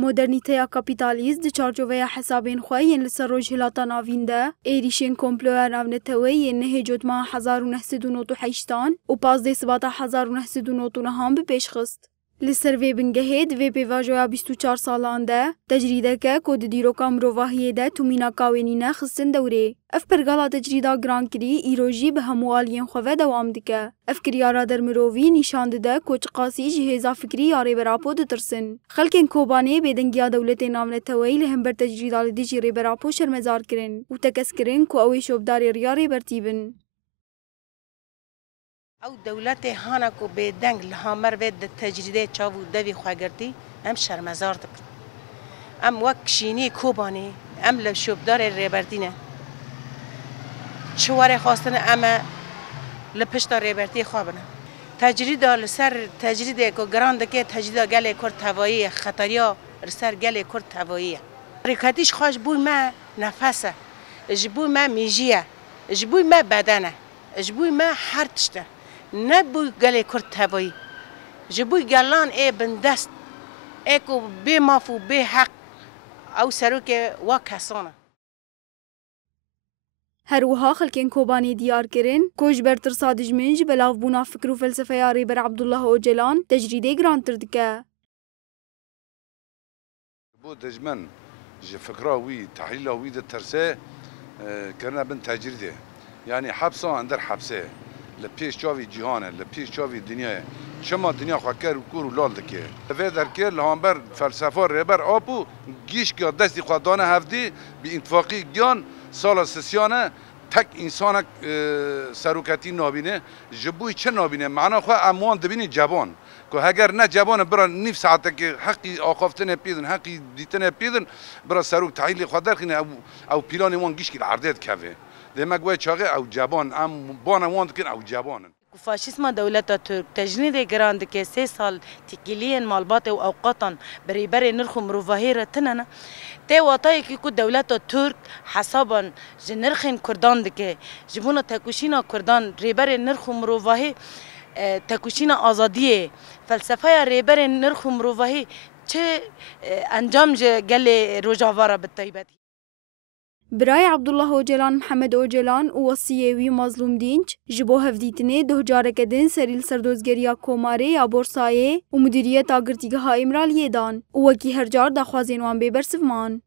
مدرنیته کپیتالیست دی چارچوبه حسابین خواه لسر روش هلاتا ناوینده ایریشین کمپلوه ناونتوه نه جدما 1998 و 15 سبات 1999 به پیش خست. لسر وی بنگهید وی پیواجویا 24 سالان ده تجریده که کود دیروکا مروواهیه ده تو مینا کاوینینه خستن دوره. اف پرگالا تجریده گران کری ایروژی به هموالین خواه دوام دیگه. اف کریارا در مرووی نشاند ده کوچ قاسی جهیزا فکری یاری براپو دو ترسن. خلکن کوبانه بیدنگیا دولت نامن توی لهم بر تجریده لدیجی ری براپو شرمزار کرن و تکس کرن کو اوی شوبداری ریاری برتیبن. او دولت هانا کو به دنگ لهامر به تجریده چاو دوی خواگرتی ام شرمزار دکن ام وکشینی کوبانی ام لشوبدار ریبردینه چواره خواستن ام لپشت ریبرتی خوابنه تجریده لسر تجریده کو گراند که تجریده گله کرد هوایی خطریا لسر گله کرد هوایی ریکاتیش خوش بوی ما نفسه جبوی ما میجیه جبوی ما بدنه جبوی ما هر تشته نبوی گله کرد هوایی جبوی گلان ای بندست ای کو بی مافو بی حق او سروک و کسانه هروها خلکن کوبانی دیار کرن کوش برتر صادج منج بلاف بونا فکر و فلسفه یاری بر عبدالله اوجلان تجریده گران تردکه بو دجمن فكره وي تحليله وي الترسه كرنا بن تجريده يعني حبسه عندر حبسه لبيش شافي جهانه لبيش شافي الدنيا شما الدنيا خاكر وكور ولال دكه في دركير لهامبر فلسفه ريبر ابو گيش که دستی خدانه هفدی بی اتفاقی گیان سال سسیانه تک انسان سروکتی نابینه جبوی چه نابینه معنا خو اموان دبینی جوان که اگر نه جوان برا نیف ساعت که حقی آخافتن پیدن حقی دیتن پیدن برا سروک تحلیل خود درخینه او پیلان وان گیش که عردت کفه دمک وای چاقه او جوان ام بان وان دکن او جوان فاشیسم دولت ترک تجنید گراند که 3 سال تکیلین مالبات و اوقاتا بری نرخ مروفاهی را تننه تی واتایی که کو دولت ترک حسابا جنرخین کردان دکه جبونا تکوشینا کردان ریبر نرخ مروفاهی تکوشینا آزادیه فلسفه ریبر نرخ مروفاهی چه انجام گل روجاوارا بالطیبتی برای عبدالله اوجلان محمد اوجلان و وصیوی مظلوم دینچ جبو هفدیتنه ده جارکدن سریل سردوزگریا کوماره یا بورسایه و مدیریت آگرتیگه ها امرالیه دان و وکی هر جار دخوازین وان ببرسفمان.